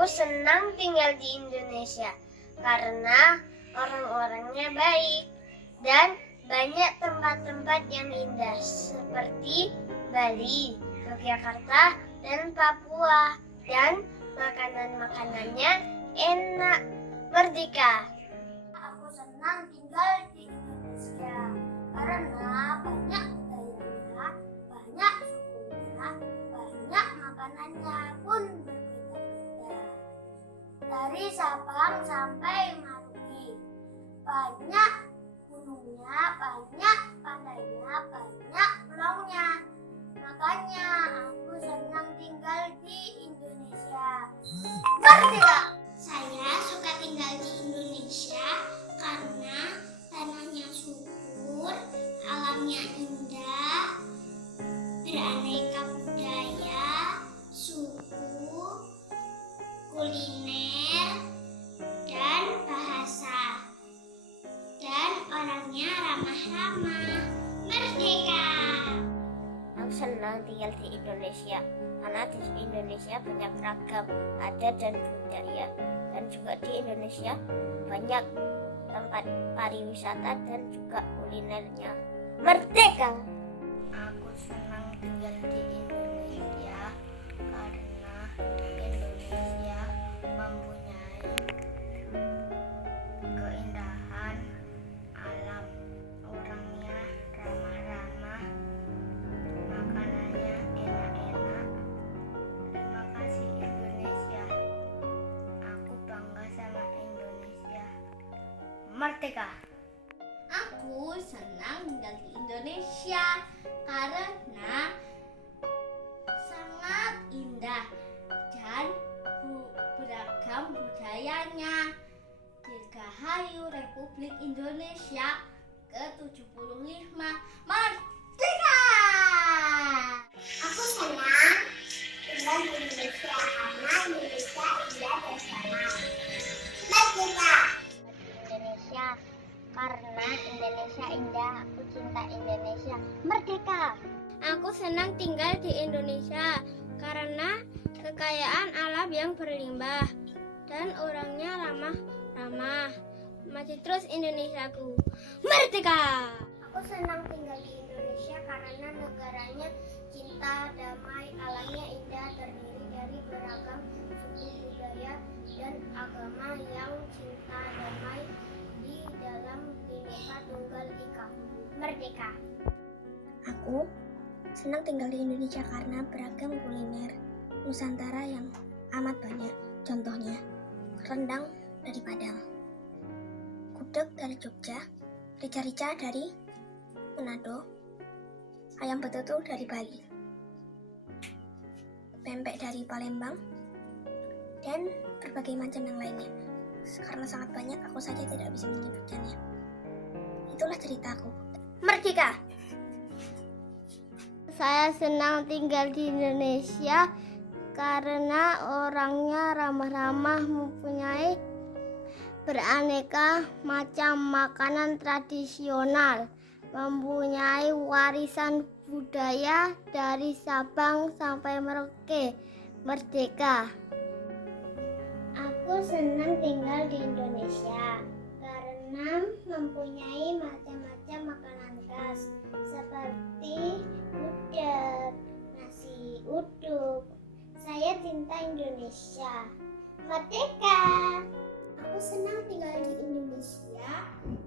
Aku senang tinggal di Indonesia karena orang-orangnya baik dan banyak tempat-tempat yang indah seperti Bali, Yogyakarta, dan Papua. Dan makanan-makanannya enak. Merdeka! Aku senang tinggal di Indonesia karena banyak budayanya, banyak sukunya, banyak makanannya pun berbeda-beda. Dari Sabang sampai Maluku, banyak gunungnya, banyak pantainya, banyak pulaunya. Makanya aku senang tinggal di Indonesia. Merdeka! Saya suka tinggal di Indonesia karena tanahnya subur, alamnya indah, beraneka budaya, suku, kuliner, dan bahasa. Dan orangnya ramah-ramah. Merdeka! Aku senang tinggal di Indonesia karena di Indonesia banyak ragam adat dan budaya, dan juga di Indonesia banyak tempat pariwisata dan juga kulinernya. Merdeka! Aku senang tinggal di Indonesia karena Indonesia mempunyai keindahan alam, orangnya ramah-ramah, makanannya enak-enak. Terima kasih Indonesia. Aku bangga sama Indonesia. Merdeka! Aku senang tinggal di Indonesia karena sangat indah dan beragam budayanya. Dirgahayu Republik Indonesia ke-75. Merdeka! Aku senang tinggal di Indonesia karena Indonesia indah dan damai. Merdeka! Indonesia karena Indonesia indah. Aku cinta Indonesia. Merdeka! Aku senang tinggal di Indonesia karena kekayaan alam yang berlimpah dan orangnya ramah-ramah. Maju terus Indonesiaku. Merdeka! Aku senang tinggal di Indonesia karena negaranya cinta, damai, alamnya indah, terdiri dari beragam suku budaya dan agama yang cinta damai di dalam Bhinneka Tunggal Ika. Merdeka! Aku senang tinggal di Indonesia karena beragam kuliner Nusantara yang amat banyak. Contohnya, rendang dari Padang, gudeg dari Jogja, rica-rica dari Manado, ayam betutu dari Bali, pempek dari Palembang, dan berbagai macam yang lainnya. Karena sangat banyak, aku saja tidak bisa menyebutkannya. Itulah ceritaku. Merdeka! Saya senang tinggal di Indonesia karena orangnya ramah-ramah, mempunyai beraneka macam makanan tradisional, mempunyai warisan budaya dari Sabang sampai Merauke. Merdeka! Aku senang tinggal di Indonesia karena mempunyai macam-macam makanan khas seperti gudeg, nasi uduk. Saya cinta Indonesia. Merdeka! Aku senang tinggal di Indonesia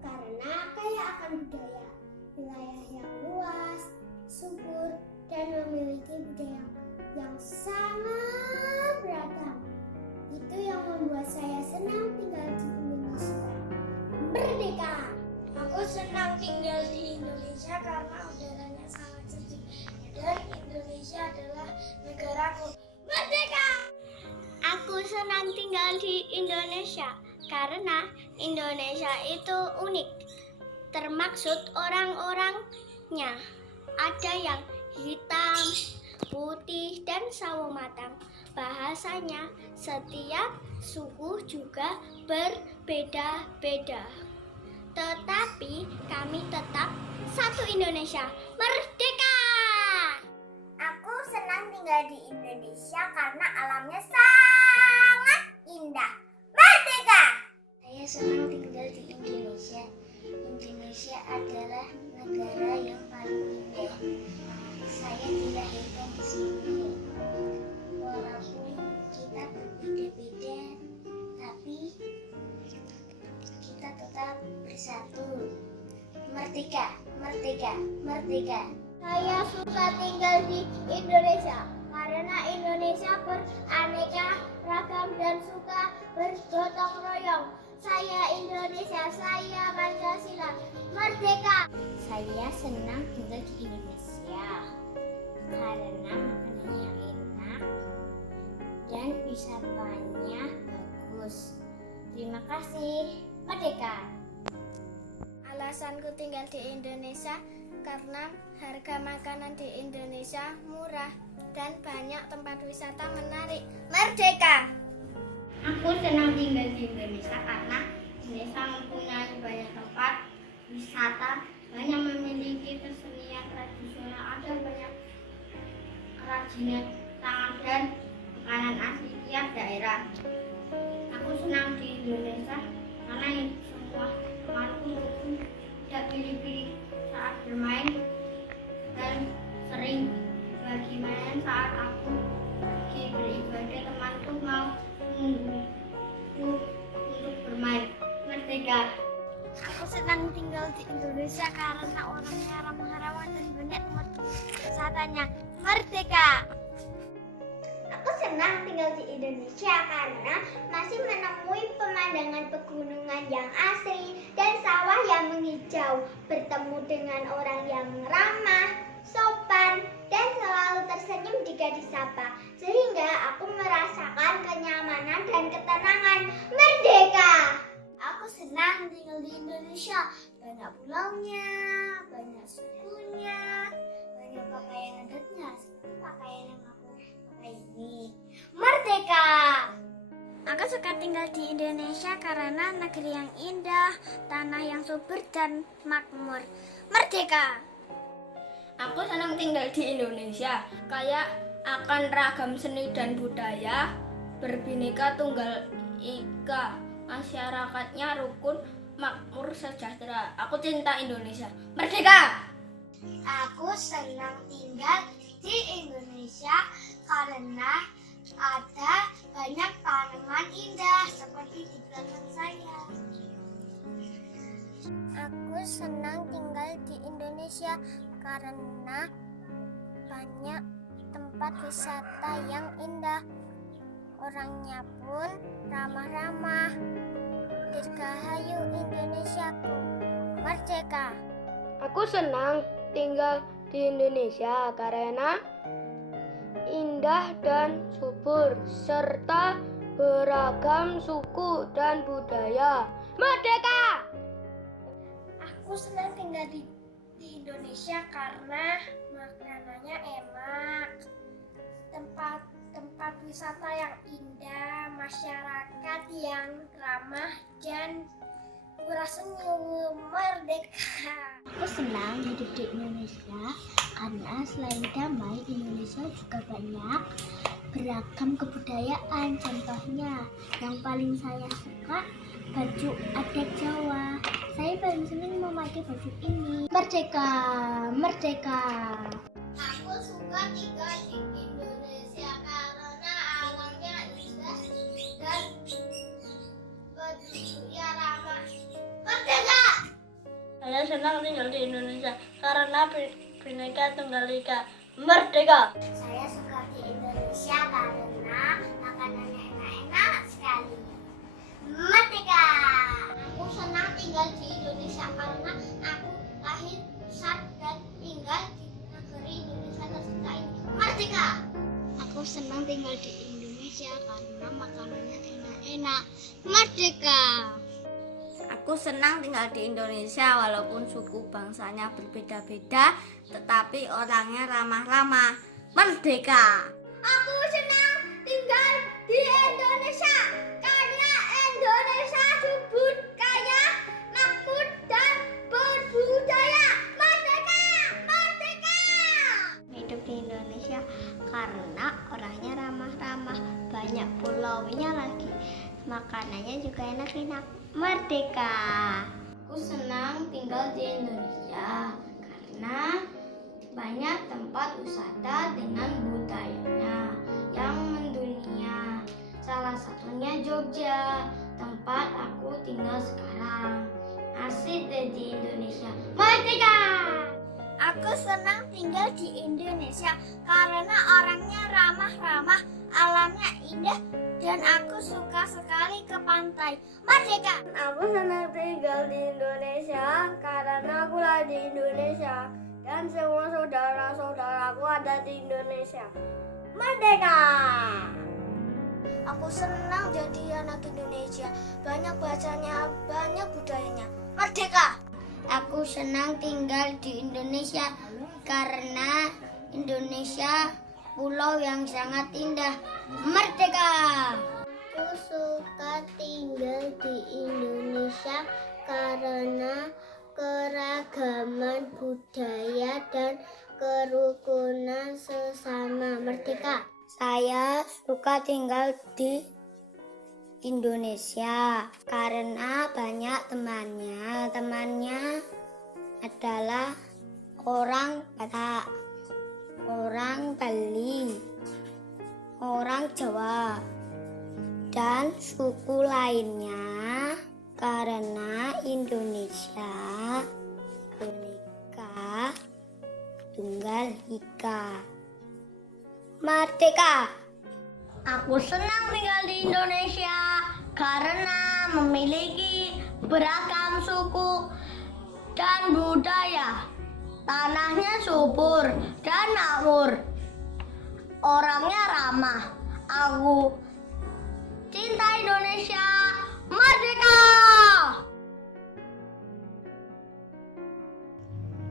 karena kaya akan budaya, wilayah yang luas, subur, dan memiliki budaya yang sangat beragam. Itu yang membuat saya senang tinggal di Indonesia. Merdeka! Aku senang tinggal di Indonesia karena udaranya sangat sejuk dan Indonesia adalah negaraku. Merdeka! Aku senang tinggal di Indonesia karena Indonesia itu unik. Termaksud orang-orangnya. Ada yang hitam, putih, dan sawo matang. Bahasanya setiap suku juga berbeda-beda. Tetapi kami tetap satu Indonesia. Merdeka! Aku senang tinggal di Indonesia karena alamnya sangat indah. Merdeka! Saya senang tinggal di Indonesia. Indonesia adalah negara yang paling indah. Saya dilahirkan di sini. Walaupun kita berbeda-beda, tapi kita tetap bersatu. Merdeka, merdeka, merdeka. Saya suka tinggal di Indonesia karena Indonesia beraneka ragam dan suka bergotong royong. Saya Indonesia, saya Pancasila. Merdeka! Saya senang tinggal di Indonesia karena makanannya enak dan wisatanya bagus. Terima kasih. Merdeka! Alasanku tinggal di Indonesia karena harga makanan di Indonesia murah dan banyak tempat wisata menarik. Merdeka! Aku senang tinggal di Indonesia karena Indonesia mempunyai banyak tempat wisata, banyak memiliki kesenian tradisional, ada banyak kerajinan tangan dan makanan asli tiap daerah. Aku senang di Indonesia karena semua temanku tidak pilih-pilih saat bermain dan sering bagi main saat aku pergi beribadah. Temanku mau menunggu untuk bermain. Merdeka! Aku senang tinggal di Indonesia karena orangnya ramah-ramah dan banyak tempat wisatanya. Merdeka! Aku senang tinggal di Indonesia karena masih menemui pemandangan pegunungan yang asri dan sawah yang menghijau, bertemu dengan orang yang ramah, sopan, dan selalu tersenyum jika disapa, sehingga aku merasakan kenyamanan dan ketenangan. Merdeka! Aku senang tinggal di Indonesia, banyak pulaunya, banyak sukunya, banyak pakaian adatnya, seperti pakaian yang aku pakai ini. Merdeka! Aku suka tinggal di Indonesia karena negeri yang indah, tanah yang subur dan makmur. Merdeka! Aku senang tinggal di Indonesia, kayak akan ragam seni dan budaya, berbineka tunggal ika, masyarakatnya rukun, makmur, sejahtera. Aku cinta Indonesia. Merdeka! Aku senang tinggal di Indonesia karena ada banyak tanaman indah seperti di belakang saya. Aku senang tinggal di Indonesia karena banyak tempat wisata yang indah. Orangnya pun ramah-ramah. Dirgahayu Indonesiaku. Merdeka! Aku senang tinggal di Indonesia karena indah dan subur serta beragam suku dan budaya. Merdeka! Aku senang tinggal di Indonesia karena makanannya enak, tempat wisata yang indah, masyarakat yang ramah dan murah senyum. Merdeka! Aku senang hidup di Indonesia karena selain damai, Indonesia juga banyak beragam kebudayaan. Contohnya, yang paling saya suka baju adat Jawa. Saya paling senang memakai baju ini. Merdeka! Merdeka! Aku suka tinggal di Indonesia karena alamnya indah dan penduduknya ramah. Merdeka! Saya senang tinggal di Indonesia karena Bhinneka Tunggal Ika. Merdeka! Saya suka di Indonesia karena makanannya enak-enak sekali. Merdeka! Aku senang tinggal di Indonesia karena aku lahir, besar, dan tinggal di negeri Indonesia tercinta ini. Merdeka! Aku senang tinggal di Indonesia karena makanannya enak-enak. Merdeka! Aku senang tinggal di Indonesia walaupun suku bangsanya berbeda-beda, tetapi orangnya ramah-ramah. Merdeka! Aku senang tinggal di Indonesia karena Indonesia subur, kaya, makmur, dan berbudaya. Merdeka! Merdeka! Hidup di Indonesia karena orangnya ramah-ramah, banyak pulaunya lagi. makanannya juga enak-enak. Merdeka! Aku senang tinggal di Indonesia karena banyak tempat wisata dengan budayanya yang mendunia. Salah satunya Jogja, tempat aku tinggal sekarang. Asik deh di Indonesia. Merdeka! Aku senang tinggal di Indonesia karena orangnya ramah-ramah, alamnya indah, dan aku suka sekali ke pantai. Merdeka! Aku senang tinggal di Indonesia karena aku lahir di Indonesia dan semua saudara-saudaraku ada di Indonesia. Merdeka! Aku senang jadi anak Indonesia, banyak bahasanya, banyak budayanya. Merdeka! Aku senang tinggal di Indonesia karena Indonesia pulau yang sangat indah. Merdeka! Aku suka tinggal di Indonesia karena keragaman budaya dan kerukunan sesama. Merdeka! Saya suka tinggal di Indonesia karena banyak temannya adalah orang Batak, orang Bali, orang Jawa, dan suku lainnya karena Indonesia Bhinneka Tunggal Ika. Merdeka! Aku senang tinggal di Indonesia karena memiliki beragam suku dan budaya. Tanahnya subur dan makmur. Orangnya ramah. Aku cinta Indonesia. Merdeka!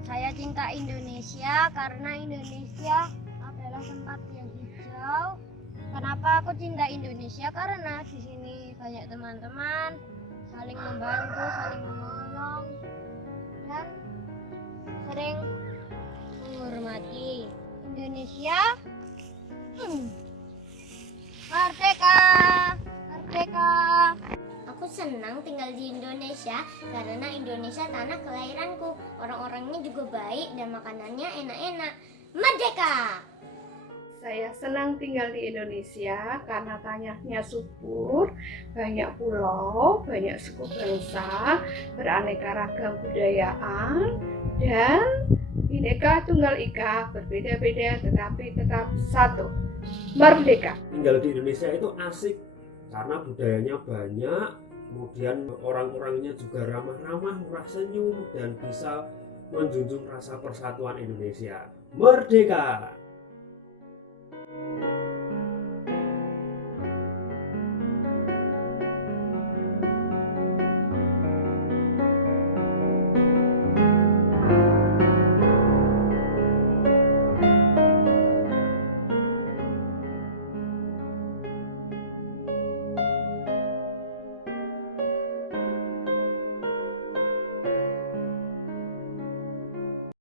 Saya cinta Indonesia karena Indonesia adalah tempat yang hijau. Kenapa aku cinta Indonesia? Karena di sini banyak teman-teman, saling membantu, saling menolong, dan sering menghormati. Indonesia, merdeka, merdeka. Aku senang tinggal di Indonesia karena Indonesia tanah kelahiranku. Orang-orangnya juga baik dan makanannya enak-enak. Merdeka! Saya senang tinggal di Indonesia karena tanahnya subur, banyak pulau, banyak suku bangsa, beraneka ragam budayaan, dan Bhinneka Tunggal Ika, berbeda-beda tetapi tetap satu. Merdeka! Tinggal di Indonesia itu asik karena budayanya banyak, kemudian orang-orangnya juga ramah-ramah, murah senyum, dan bisa menjunjung rasa persatuan Indonesia. Merdeka!